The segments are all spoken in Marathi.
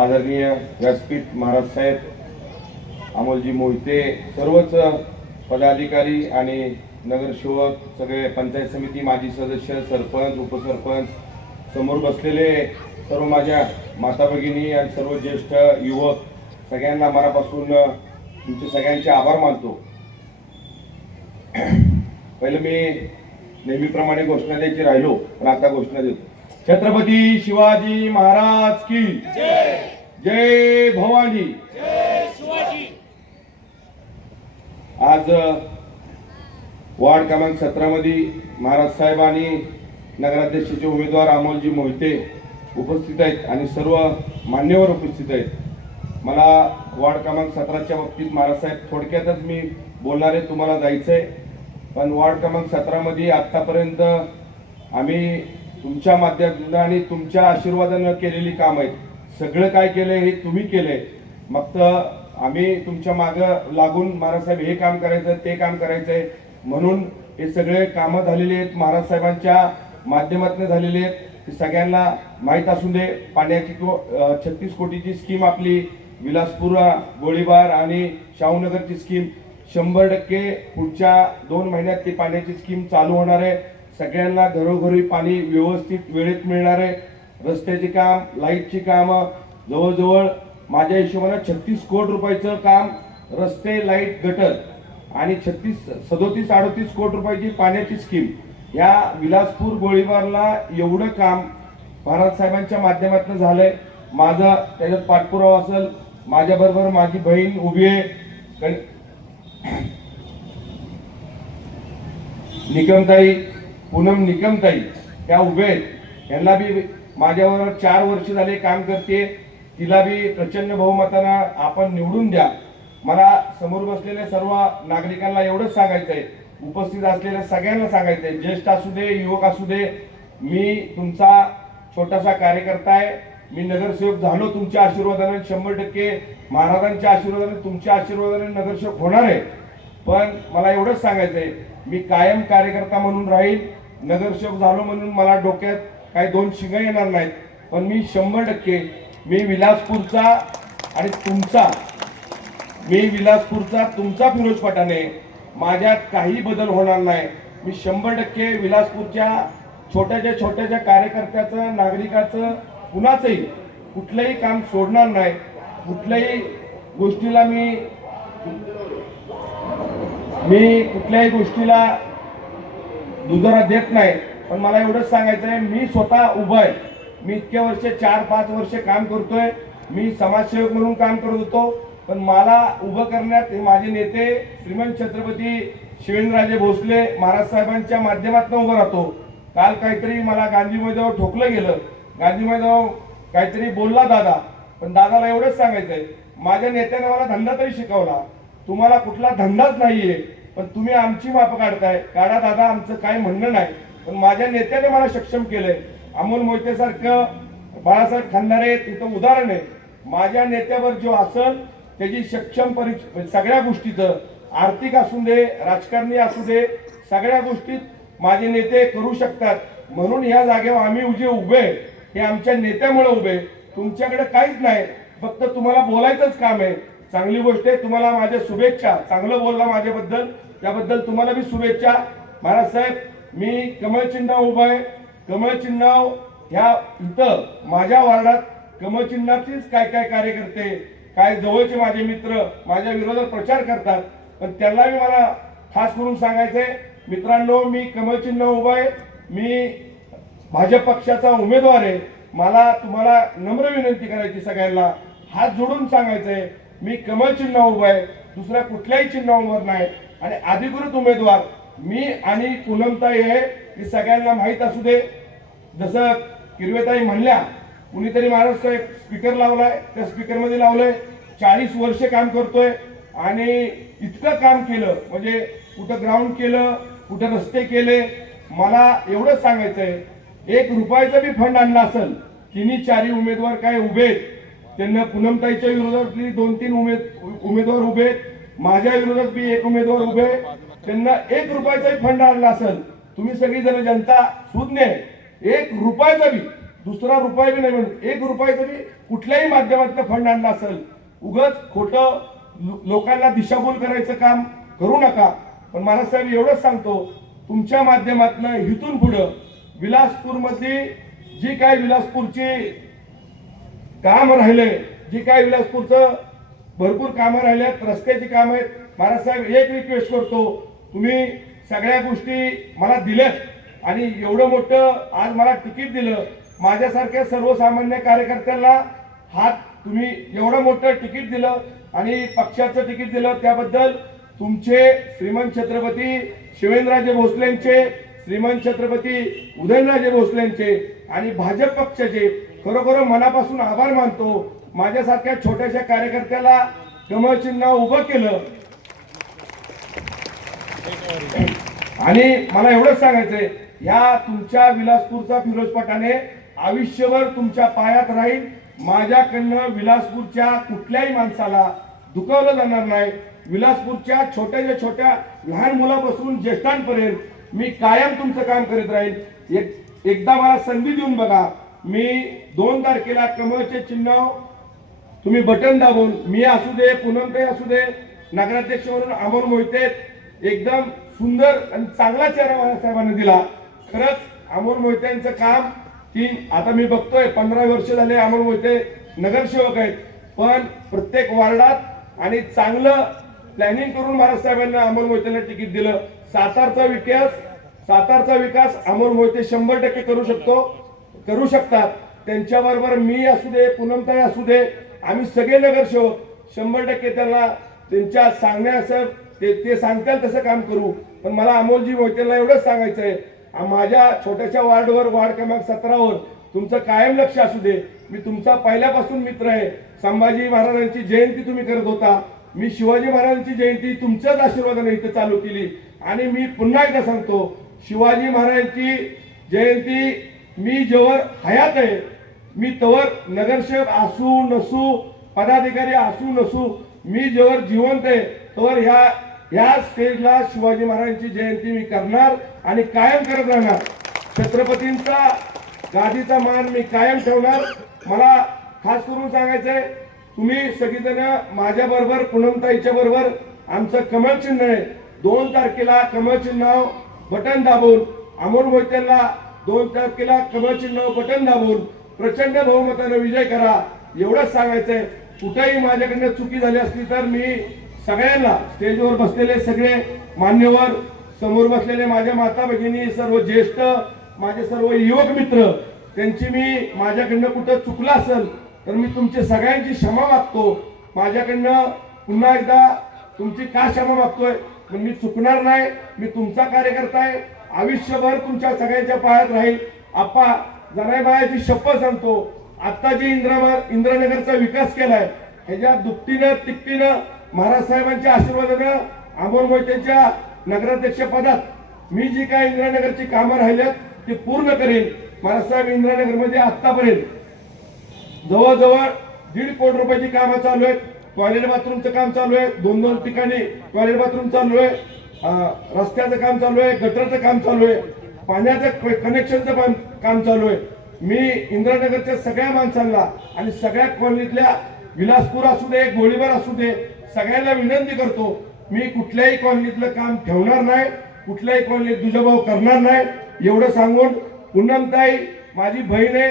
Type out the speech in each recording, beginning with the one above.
आदरणीय व्यासपीठ महाराज साहेब अमोलजी मोहिते सर्वच पदाधिकारी आणि नगरसेवक सगळे पंचायत समिती माजी सदस्य सरपंच उपसरपंच समोर बसलेले सर्व माझ्या माता भगिनी आणि सर्व ज्येष्ठ युवक सगळ्यांना मनापासून तुमचे सगळ्यांचे आभार मानतो. पहिलं मी नेहमीप्रमाणे घोषणा द्यायची राहिलो पण आता घोषणा देतो. छत्रपती शिवाजी महाराज की जय. भवानी. आज वार्ड क्रमांक सतरामध्ये महाराज साहेब आणि नगराध्यक्षाचे उमेदवार अमोलजी मोहिते उपस्थित आहेत आणि सर्व मान्यवर उपस्थित आहेत. मला वार्ड क्रमांक सतराच्या बाबतीत महाराज साहेब थोडक्यातच मी बोलणार आहे तुम्हाला जायचंय. पण वार्ड क्रमांक सतरामध्ये आत्तापर्यंत आम्ही तुमच्या माध्यमातून आणि तुमच्या आशीर्वादानं केलेली काम आहेत. सगळं काय केलंय हे तुम्ही केलंय. मग तर आम्ही तुमच्या मागं लागून महाराज साहेब हे काम करायचं ते काम करायचंय. म्हणून हे सगळे कामं झालेली आहेत महाराज साहेबांच्या माध्यमातून झालेली आहेत. सगळ्यांना माहीत असून दे पाण्याची छत्तीस कोटीची स्कीम आपली विलासपूर गोळीबार आणि शाहूनगरची स्कीम शंभर टक्के पुढच्या दोन महिन्यात ती पाण्याची स्कीम चालू होणार आहे. सगळ्यांना घरोघरी पाणी व्यवस्थित वेळेत मिळणार आहे रस्त्याचे काम लाईटची कामं जवळजवळ माझ्या हिशोबानं छत्तीस कोटी रुपयाचं काम रस्ते लाइट गटर आणि छत्तीस सदोतीस अडोतीस कोटी रुपयाची पाण्याची स्कीम. या विलासपूर गोळीबारला एवढं काम भारत साहेबांच्या माध्यमातून झालंय. माझा त्याच्यात पाठपुरावा असेल. माझ्याबरोबर माझी बहीण उभी आहे. गण- निकमताई पूनम निकमताई त्या उभे आहेत. यांना बी माझ्यावर चार वर्ष झाले काम करते. तिला बी प्रचंड बहुमतानं आपण निवडून द्या. मला समोर बसलेल्या सर्व नागरिकांना एवढंच सांगायचं आहे उपस्थित असलेल्या सगळ्यांना सांगायचं आहे ज्येष्ठ असू दे युवक असू दे मी तुमचा छोटासा कार्यकर्ता आहे. मी नगरसेवक झालो तुमच्या आशीर्वादाने शंभर टक्के. महाराजांच्या आशीर्वादाने तुमच्या आशीर्वादाने नगरसेवक होणार आहे. पण मला एवढंच सांगायचंय मी कायम कार्यकर्ता म्हणून राहील नगरसेवक झालो म्हणून मला डोक्यात काही दोन शिंग येणार नाहीत पण मी शंभर टक्के मी विलासपूरचा आणि तुमचा मी विलासपूरचा तुमचा फिरोज पटाने माझ्यात काही बदल होणार नाही. मी शंभर टक्के विलासपूरच्या छोट्याच्या छोट्याच्या कार्यकर्त्याचं नागरिकाचं कुणाचंही कुठलंही काम सोडणार नाही. कुठल्याही गोष्टीला मी मी कुठल्याही गोष्टीला दुजोरा देत नाही पण मला एवढंच सांगायचं आहे मी स्वतः उभं आहे. मी इतक्या वर्ष चार पाच वर्ष काम करतोय. मी समाजसेवक म्हणून काम करत होतो पण मला उभं करण्यात हे माझे नेते श्रीमंत छत्रपती शिवेंद्रराजे भोसले महाराज साहेबांच्या माध्यमातून उभं राहतो. काल काहीतरी मला गांधी मैदानावर ठोकलं गेलं. गांधी मैदानावर काहीतरी बोलला दादा पण दादाला एवढंच सांगायचंय माझ्या नेत्याने मला धंदा तरी शिकवला. तुम्हाला कुठला धंदाच नाहीये पण तुम्ही आमची माप काढताय. काढा दादा आमचं काय म्हणणं नाही. पण माझ्या नेत्याने मला सक्षम केलंय. अमोल मोहिते सारखं बाळासाहेब खांदारे तिथं उदाहरण आहे. माझ्या नेत्यावर जो असल त्याची सक्षम परि सगळ्या गोष्टीचं आर्थिक असू दे राजकारणी असू दे सगळ्या गोष्टीत माझे नेते करू शकतात. म्हणून या जागेवर आम्ही जे उभे हे आमच्या नेत्यामुळे उभे तुमच्याकडे काहीच नाही. फक्त तुम्हाला बोलायचंच काम आहे. चांगली गोष्ट आहे. तुम्हाला माझ्या शुभेच्छा. चांगलं बोलला माझ्याबद्दल. त्याबद्दल तुम्हाला मी शुभेच्छा. महाराज साहेब मी कमळ चिन्ह उभं आहे. कमळ ह्या इथं माझ्या वार्डात कमळ चिन्हाचीच काय काय कार्यकर्ते काय जवळचे माझे मित्र माझ्या विरोधात प्रचार करतात. पण त्यांना मी मला खास करून सांगायचंय मित्रांनो मी कमळ चिन्ह आहे. मी भाजप पक्षाचा उमेदवार आहे. मला तुम्हाला नम्र विनंती करायची सगळ्यांना. हात जोडून सांगायचंय. मी कमळ चिन्ह उभं आहे दुसऱ्या कुठल्याही चिन्हावर नाही. आणि अधिकृत उमेदवार मी आणि पूनमताई आहे हे सगळ्यांना माहीत असू दे. जसं किरवेताई म्हणल्या कुणीतरी महाराष्ट्र एक स्पीकर लावलाय त्या स्पीकरमध्ये लावलंय चाळीस वर्ष काम करतोय. आणि इतकं काम केलं म्हणजे कुठं ग्राउंड केलं कुठं रस्ते केले मला एवढंच सांगायचंय. एक रुपयाचा बी फंड आणला असेल तिन्ही चारी उमेदवार काय उभे आहेत. त्यांना पूनमताईच्या विरोधातली दोन तीन उमेद उमेदवार उभे माझ्या विरोधात बी एक उमेदवार उभे त्यांना एक रुपयाचाही फंड आणला असेल तुम्ही सगळी जण जनता सुज्ञ आहे. एक रुपयाचा बी दुसरा रुपया बी नाही म्हणून एक रुपयाचा बी कुठल्याही माध्यमातून फंड आणला असेल. उगच खोटं लोकांना दिशाभूल करायचं काम करू नका. पण महाराजसाहेब एवढंच सांगतो तुमच्या माध्यमातून इथून पुढं विलासपूरमधली जी काय विलासपूरची काम राहिले जी काय विलासपूरचं भरपूर कामं राहिल्यात रस्त्याची कामं आहेत. महाराजसाहेब एक रिक्वेस्ट करतो. तुम्ही सगळ्या गोष्टी मला दिल्यात आणि एवढं मोठं आज मला तिकीट दिलं माझ्यासारख्या सर्वसामान्य कार्यकर्त्यांना हात तुम्ही एवढं मोठं तिकीट दिलं आणि पक्षाचं तिकीट दिलं त्याबद्दल तुमचे श्रीमंत छत्रपती शिवेंद्रराजे भोसलेंचे श्रीमंत छत्रपती उदयनराजे भोसलेंचे आणि भाजप पक्षाचे खरोखर मनापासून आभार मानतो. माझ्यासारख्या छोट्याशा कार्यकर्त्याला कमळचिन्ह उभं केलं. आणि मला एवढंच सांगायचंय या तुमच्या विलासपूरचा फिरोज पटाने आयुष्यभर तुमच्या पायात राहील. माझ्याकडनं विलासपूरच्या कुठल्याही माणसाला दुखावलं जाणार नाही. विलासपूरच्या छोट्याच्या छोट्या लहान मुलापासून ज्येष्ठांपर्यंत मी कायम तुमचं काम करीत राहील. एक एकदा मला संधी देऊन बघा. मी दोन तारखेला कमळचे चिन्ह तुम्ही बटन दाबून मी असू दे पूनमताई असू दे नगराध्यक्ष म्हणून अमोल मोहिते एकदम सुंदर आणि चांगला चेहरा बाळासाहेबांनी दिला. खरंच अमोल मोहित्यांचं काम की आता मी बघतोय पंधरा वर्ष झाले अमोल मोहिते नगरसेवक आहेत पण प्रत्येक वार्डात आणि चांगलं प्लॅनिंग करून महाराज साहेबांना अमोल मोहितेला तिकीट दिलं. सातारचा विकास सातारचा विकास अमोल मोहिते शंभर टक्के करू शकतो. करू शकतात. त्यांच्याबरोबर मी असू दे पूनमताई असू दे आम्ही सगळे नगरसेवक शंभर टक्के त्यांना त्यांच्या सांगण्यासर ते ते सांगताल तसं काम करू. पण मला अमोलजी मोहितेला एवढंच सांगायचं आहे माझ्या छोट्याशा वार्डवर वार्ड क्रमांक सतरावर तुमचं कायम लक्ष असू दे. मी तुमचा पहिल्यापासून मित्र आहे. संभाजी महाराजांची जयंती तुम्ही करत होता. मी शिवाजी महाराजांची जयंती तुमच्याच आशीर्वादाने इथं चालू केली. आणि मी पुन्हा एकदा सांगतो शिवाजी महाराजांची जयंती मी जेव्हा हयात आहे मी तवर नगरसेवक असू नसू पदाधिकारी असू नसू मी जेव्हा जिवंत आहे तवर ह्या ह्या स्टेजला शिवाजी महाराजांची जयंती मी करणार आणि कायम करत राहणार. छत्रपतींचा गादीचा मान मी कायम ठेवणार. मला खास करून सांगायचंय तुम्ही सगळीजण माझ्या बरोबर पूनमताईच्या बरोबर आमचं कमळ चिन्ह आहे. दोन तारखेला कमळ चिन्ह बटन दाबून अमोल मोहित्यांना दोन तारखेला कमळ चिन्ह बटन दाबून. प्रचंड बहुमताने विजय करा. एवढंच सांगायचंय. कुठेही माझ्याकडनं चुकी झाली असली तर मी सगळ्यांना स्टेजवर बसलेले सगळे मान्यवर समोर बसलेले माझ्या माता भगिनी सर्व ज्येष्ठ माझे सर्व युवक मित्र त्यांची मी माझ्याकडनं कुठं चुकलं असेल तर मी तुमची सगळ्यांची क्षमा मागतो. माझ्याकडनं पुन्हा एकदा तुमची का क्षमा मागतोय? पण मी चुकणार नाही. मी तुमचा कार्यकर्ता आहे. आयुष्यभर तुमच्या सगळ्यांच्या पायात राहील. आप्पा जरायबायाची शपथ सांगतो. आता जे इंद्रा इंद्रनगरचा विकास केलाय ह्याच्या दुपटीनं तिपटीनं महाराज साहेबांच्या आशीर्वादानं अमोल मोहितेच्या नगराध्यक्ष पदात मी जी काय इंद्रानगरची कामं राहिल्यात ती पूर्ण करेन. महाराज साहेब इंद्रानगरमध्ये आतापर्यंत जवळजवळ दीड कोटी रुपयाची कामं चालू आहेत. टॉयलेट बाथरूमचं काम चालू आहे. दोन दोन ठिकाणी टॉयलेट बाथरूम चालू आहे. रस्त्याचं काम चालू आहे गटरचं काम चालू आहे पाण्याचं कनेक्शनचं काम काम चालू आहे. मी इंद्रानगरच्या सगळ्या माणसांना आणि सगळ्या कॉलनीतल्या विलासपूर असू दे गोळीबार असू दे सगळ्यांना विनंती करतो मी कुठल्याही कॉलनीतलं काम ठेवणार नाही कुठल्याही कॉलनीत दुजाभाव करणार नाही. एवढं सांगून पुनमताई माझी बहीण आहे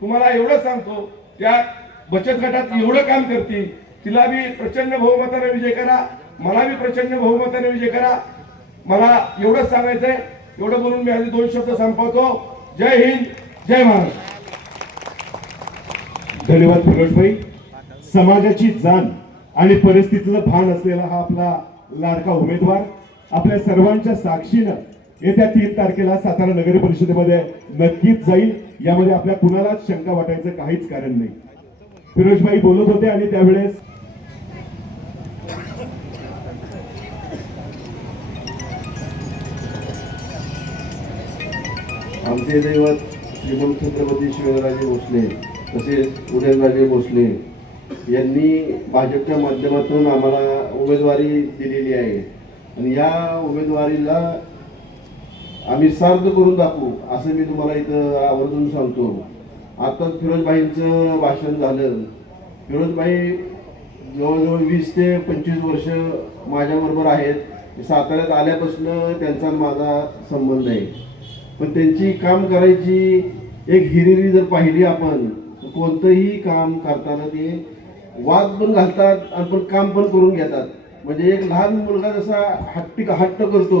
तुम्हाला एवढं सांगतो त्या बचत गटात एवढं काम करते तिला मी प्रचंड बहुमताने विजय करा. मला मी प्रचंड बहुमताने विजय करा. मला एवढंच सांगायचंय. एवढं बोलून मी आधी दोन शब्द संपवतो. जय हिंद जय महाराष्ट्र धन्यवाद फिरोजभाई समाजाची जाण आणि परिस्थितीचं भान असलेला हा आपला लाडका उमेदवार. आपल्या सर्वांच्या साक्षीनं येत्या तीन तारखेला सातारा नगर परिषदेमध्ये नक्कीच जाईल. यामध्ये आपल्या कुणालाच शंका वाटायचं काहीच कारण नाही. फिरोजभाई बोलत होते आणि त्यावेळेस आमचे दैवत श्रीमंत छत्रपती शिवराजे भोसले तसेच उदयनराजे भोसले यांनी भाजपच्या माध्यमातून आम्हाला उमेदवारी दिलेली आहे. आणि या उमेदवारीला आम्ही सार्थ करून दाखवू असं मी तुम्हाला इथं आवर्जून सांगतो. आता फिरोजबाईंचं भाषण झालं. फिरोजबाई जवळजवळ वीस ते पंचवीस वर्ष माझ्याबरोबर आहेत. साताऱ्यात आल्यापासून त्यांचा माझा संबंध आहे. पण त्यांची काम करायची एक हिरिरी जर पाहिली आपण तर कोणतंही काम करताना ते वाद पण घालतात आणि पण काम पण करून घेतात. म्हणजे एक लहान मुलगा जसा हट्टी हट्ट करतो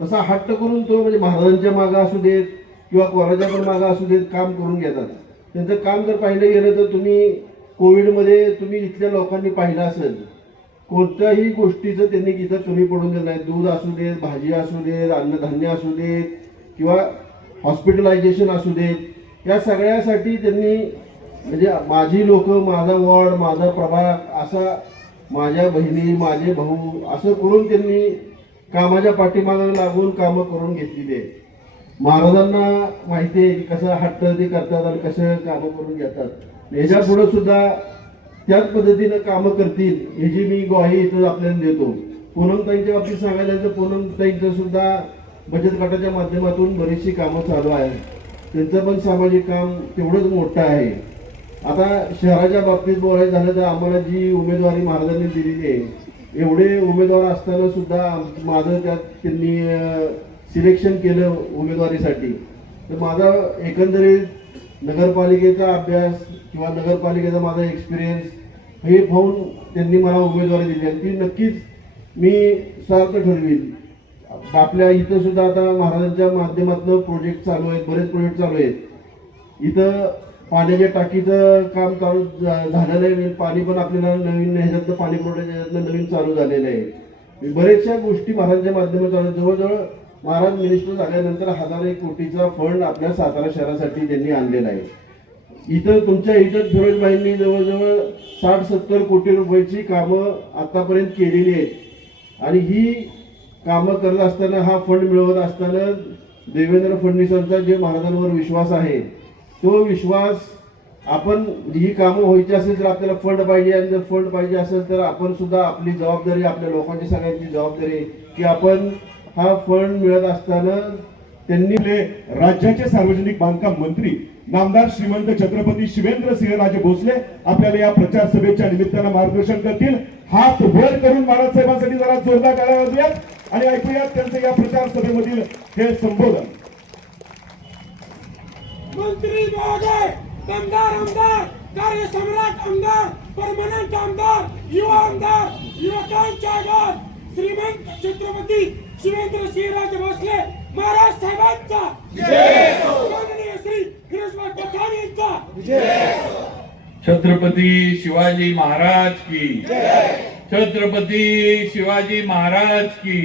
तसा हट्ट करून तो म्हणजे महाराजांच्या मागं असू देत किंवा कोराच्या पण मागं असू देत काम करून घेतात. त्यांचं काम जर पाहिलं गेलं तर तुम्ही कोविडमध्ये तुम्ही इथल्या लोकांनी पाहिलं असेल कोणत्याही गोष्टीचं त्यांनी इथं कमी पडून दिलं नाही. दूध असू देत भाजी असू देत अन्नधान्य असू देत किंवा हॉस्पिटलायझेशन असू देत या सगळ्यासाठी त्यांनी म्हणजे माझी लोक माझा वॉर्ड माझा प्रभाग असा माझ्या बहिणी माझे भाऊ असं करून त्यांनी कामाच्या पाठीमागं लागून कामं करून घेतलेली आहे महाराजांना माहिती आहे की कसं हट्ट ते करतात आणि कसं कामं करून घेतात. ह्याच्या पुढे सुद्धा त्याच पद्धतीनं कामं करतील ह्याची मी ग्वाही इथं आपल्याला देतो. पूनमताईंच्या बाबतीत सांगायला तर पूनमताईंचं सुद्धा बचत गटाच्या माध्यमातून बरीचशी कामं चालू आहेत. त्यांचं पण सामाजिक काम तेवढंच मोठं आहे. आता शहराच्या बाबतीत बोलायचं झालं तर आम्हाला जी उमेदवारी महाराजांनी दिलेली आहे एवढे उमेदवार असताना सुद्धा माझं त्यात त्यांनी सिलेक्शन केलं उमेदवारीसाठी. तर माझा एकंदरीत नगरपालिकेचा अभ्यास किंवा नगरपालिकेचा माझा एक्सपिरियन्स हे पाहून त्यांनी मला उमेदवारी दिली आणि ती नक्कीच मी सार्थ ठरवील आपल्या इथं सुद्धा आता महाराजांच्या माध्यमातून प्रोजेक्ट चालू आहेत बरेच प्रोजेक्ट चालू आहेत. इथं पाण्याच्या टाकीचं काम चालू झा- झालेलं आहे म्हणजे पाणी पण आपल्याला नवीन ह्याच्यातलं पाणी पुरवठ्याच्या नवीन चालू झालेलं आहे. म्हणजे बरेचशा गोष्टी महाराजांच्या माध्यमात चालू जवळजवळ महाराज मिनिस्टर झाल्यानंतर हजार एक कोटीचा फंड आपल्या सातारा शहरासाठी त्यांनी आणलेला आहे. इथं तुमच्या इथं फिरोजबाईंनी जवळजवळ साठ सत्तर कोटी रुपयाची कामं आतापर्यंत केलेली आहेत. आणि ही कामं करत असताना हा फंड मिळवत असताना देवेंद्र फडणवीसांचा जे महाराजांवर विश्वास आहे तो विश्वास आपण ही कामं व्हायची असेल तर आपल्याला फंड पाहिजे आणि जर फंड पाहिजे असेल तर आपण सुद्धा आपली जबाबदारी आपल्या लोकांची सगळ्यांची जबाबदारी की आपण हा फंड मिळत असताना त्यांनी राज्याचे सार्वजनिक बांधकाम मंत्री नामदार श्रीमंत छत्रपती शिवेंद्र सिंहराजे भोसले आपल्याला या प्रचार सभेच्या निमित्तानं मार्गदर्शन करतील. हात वर करून बाळासाहेबांसाठी जरा जोरदार टाळ्या वाजूयात आणि ऐकूयात त्यांचं या प्रचार सभेमधील हे संबोधन. मंत्री महोदय दमदार आमदार कार्य सम्राट आमदार परमनंट आमदार युवा आमदार युवकांच्या आधार श्रीमंत छत्रपती शिवेंद्र सिंहराज भोसले महाराज साहेबांचा. माननीय श्री फिरोजभाई पठाण यांचा. छत्रपती शिवाजी महाराज की छत्रपती शिवाजी महाराज की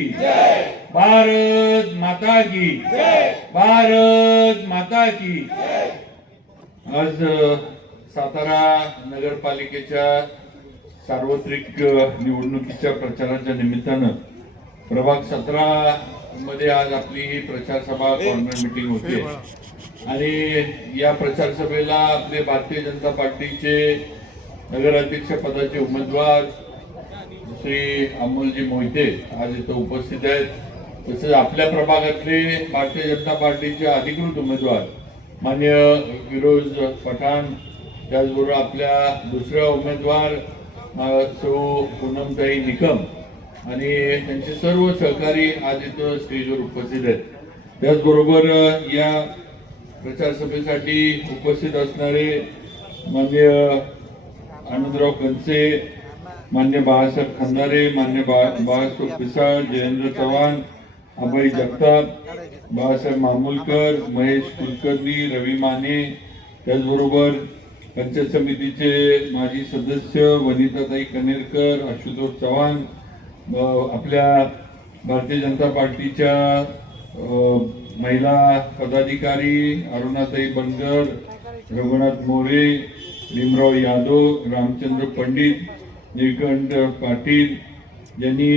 भारत माता की भारत माता की आज सातारा नगरपालिकेच्या सार्वत्रिक निवडणुकीच्या प्रचाराच्या निमित्तानं प्रभाग सतरा मध्ये आज आपली ही प्रचार सभा कॉर्नर मिटिंग होते आणि या प्रचार सभेला आपले भारतीय जनता पार्टीचे नगराध्यक्ष पदाचे उमेदवार श्री अमोलजी मोहिते आज इथं उपस्थित आहेत. तसेच आपल्या प्रभागातले भारतीय जनता पार्टीचे अधिकृत उमेदवार मान्य फिरोज पठाण त्याचबरोबर आपल्या दुसऱ्या उमेदवार सौ पूनमताई निकम आणि त्यांचे सर्व सहकारी आज इथं स्टेजवर उपस्थित आहेत. त्याचबरोबर या प्रचारसभेसाठी उपस्थित असणारे मान्य आनंदराव कंचे मान्य बाळासाहेब खंदारे मान्य बा बाळासाहेब पिसाळ जयेंद्र चव्हाण अभय जगताप बाळासाहेब मामुलकर महेश कुलकर्णी रवी माने त्याचबरोबर पंचायत समितीचे माजी सदस्य वनिताताई कनेरकर आशुतोष चव्हाण आपल्या भारतीय जनता पार्टीच्या महिला पदाधिकारी अरुणाताई बनगर रघुनाथ मोरे भीमराव यादव रामचंद्र पंडित निळकंठ पाटील यांनी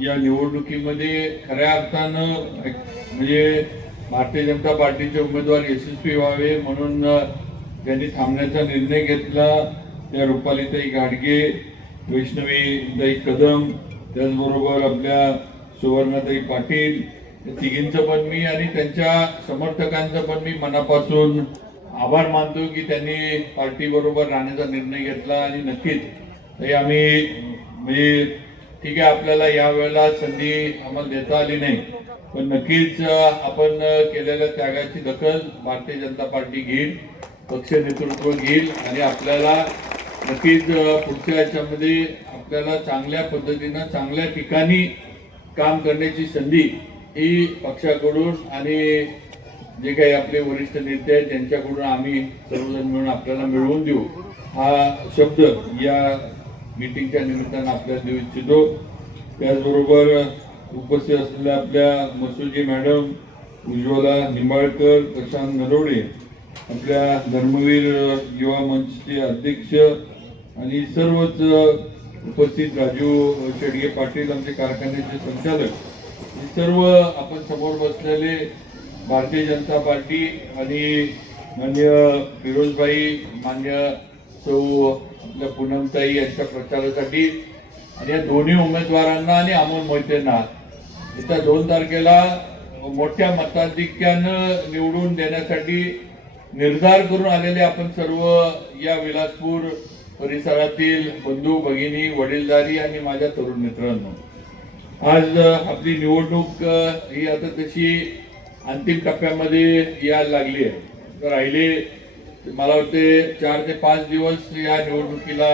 या निवडणुकीमध्ये खऱ्या अर्थानं म्हणजे भारतीय जनता पार्टीचे उमेदवार यशस्वी व्हावे म्हणून त्यांनी थांबण्याचा निर्णय घेतला. त्या रुपालीताई गाडगे वैष्णवीताई कदम त्याचबरोबर आपल्या सुवर्णाताई पाटील या तिघींचं पण मी आणि त्यांच्या समर्थकांचं पण मी मनापासून आभार मानतो की त्यांनी पार्टीबरोबर राहण्याचा निर्णय घेतला आणि नक्कीच हे आम्ही म्हणजे ठीक आहे आपल्याला या वेळेला संधी आम्हाला देता आली नाही. पण नक्कीच आपण केलेल्या त्यागाची दखल भारतीय जनता पार्टी घेईल पक्ष नेतृत्व घेईल आणि आपल्याला नक्कीच पुढच्या याच्यामध्ये आपल्याला चांगल्या पद्धतीनं चांगल्या ठिकाणी काम करण्याची संधी ही पक्षाकडून आणि जे काही आपले वरिष्ठ नेते आहेत त्यांच्याकडून आम्ही सर्वजण मिळून आपल्याला मिळवून देऊ. हा शब्द या मीटिंगच्या निमित्तानं आपल्याला देऊ इच्छितो. त्याचबरोबर उपस्थित असलेल्या आपल्या मसूजी मॅडम उज्ज्वला निंबाळकर प्रशांत नरवडे आपल्या धर्मवीर युवा मंचचे अध्यक्ष आणि सर्वच उपस्थित राजू शेडगे पाटील आमचे कारखान्याचे संचालक हे सर्व आपण समोर बसलेले भारतीय जनता पार्टी आणि मान्य फिरोजभाई मान्य सौ आपल्या पूनमताई यांच्या प्रचारासाठी आणि या दोन्ही उमेदवारांना आणि अमोल मोहितेंना. येत्या दोन तारखेला मोठ्या मताधिक्यानं निवडून देण्यासाठी निर्धार करून आलेले आपण सर्व या विलासपूर परिसरातील बंधू भगिनी वडीलधारी आणि माझ्या तरुण मित्रांनो. आज आपली निवडणूक ही आता तशी अंतिम टप्प्यामध्ये यायला लागली आहे. तर राहिले मला वाटते चार ते पाच दिवस या निवडणुकीला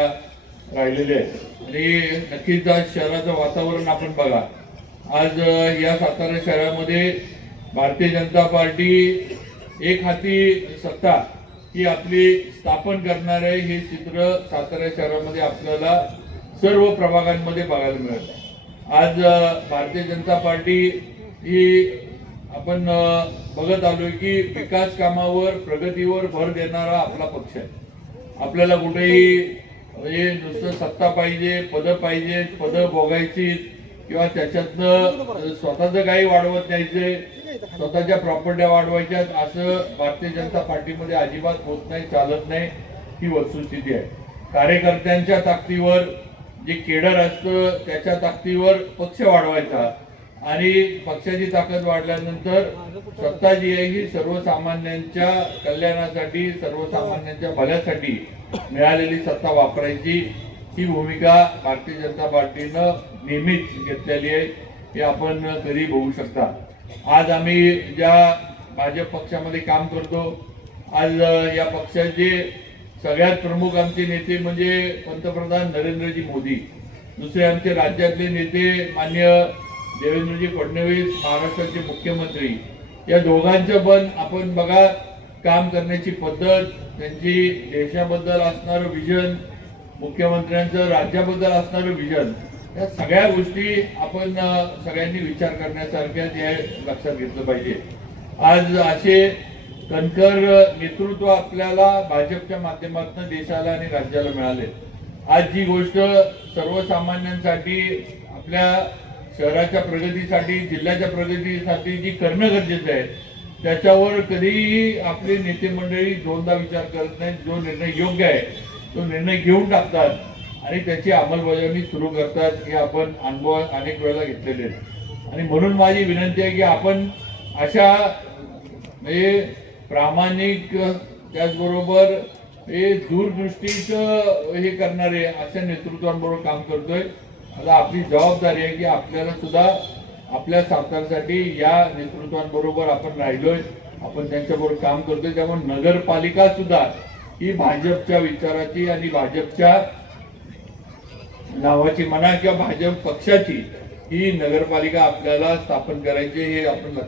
राहिलेले आहेत. आणि नक्कीच आज शहराचं वातावरण आपण बघा. आज या सातारा शहरामध्ये भारतीय जनता पार्टी एक हाती सत्ता ही आपली स्थापन करणार आहे हे चित्र सातारा शहरामध्ये आपल्याला सर्व प्रभागांमध्ये बघायला मिळत आहे. आज भारतीय जनता पार्टी ही आपण बघत आलोय की विकास कामावर प्रगतीवर भर देणारा आपला पक्ष आहे. आपल्याला कुठेही म्हणजे नुसतं सत्ता पाहिजे पद पाहिजे पद भोगायची किंवा त्याच्यातनं स्वतःचं काही वाढवत न्यायचंय स्वतःच्या प्रॉपर्ट्या वाढवायच्या असं भारतीय जनता पार्टीमध्ये अजिबात होत नाही चालत नाही ही वस्तुस्थिती आहे. कार्यकर्त्यांच्या ताकदीवर जे केडर असतं त्याच्या ताकदीवर पक्ष वाढवायचा. आणि पक्षाची ताकद वाढल्यानंतर सत्ता जी आहे ही सर्वसामान्यांच्या कल्याणासाठी सर्वसामान्यांच्या भल्यासाठी मिळालेली सत्ता वापरायची ही भूमिका भारतीय जनता पार्टीनं नेहमीच घेतलेली आहे हे आपण कधी बघू शकता. आज आम्ही ज्या भाजप पक्षामध्ये काम करतो आज या पक्षाचे सगळ्यात प्रमुख आमचे नेते म्हणजे पंतप्रधान नरेंद्रजी मोदी. दुसरे आमचे राज्यातले नेते मान्य देवेंद्रजी फडणवीस महाराष्ट्राचे मुख्यमंत्री या दोघांचं पण आपण बघा काम करण्याची पद्धत त्यांची देशाबद्दल असणारं विजन मुख्यमंत्र्यांचं राज्याबद्दल असणारं विजन या सगळ्या गोष्टी आपण सगळ्यांनी विचार करण्यासारख्या हे लक्षात घेतलं पाहिजे. आज असे कणकर नेतृत्व आपल्याला भाजपच्या माध्यमातून देशाला आणि राज्याला मिळाले. आज जी गोष्ट सर्वसामान्यांसाठी आपल्या शहराच्या प्रगतीसाठी जिल्ह्याच्या प्रगतीसाठी जी करणं गरजेचं आहे त्याच्यावर कधीही आपली नेते मंडळी दोनदा विचार करत नाहीत. जो निर्णय योग्य आहे तो निर्णय घेऊन टाकतात आणि त्याची अंमलबजावणी सुरू करतात हे आपण अनुभव अनेक वेळेला घेतलेले आहेत. आणि म्हणून माझी विनंती आहे की आपण अशा म्हणजे प्रामाणिक त्याचबरोबर हे दूरदृष्टीचं हे करणारे अशा नेतृत्वांबरोबर काम करतोय. आता आपली जबाबदारी आहे की आपल्याला सुद्धा आपल्या सातारसाठी या नेतृत्वांबरोबर आपण राहिलोय आपण त्यांच्याबरोबर काम करतोय. त्यामुळे नगरपालिका सुद्धा ही भाजपच्या विचाराची आणि भाजपच्या नावाची म्हणा किंवा भाजप पक्षाची ही नगरपालिका आपल्याला स्थापन करायची हे आपण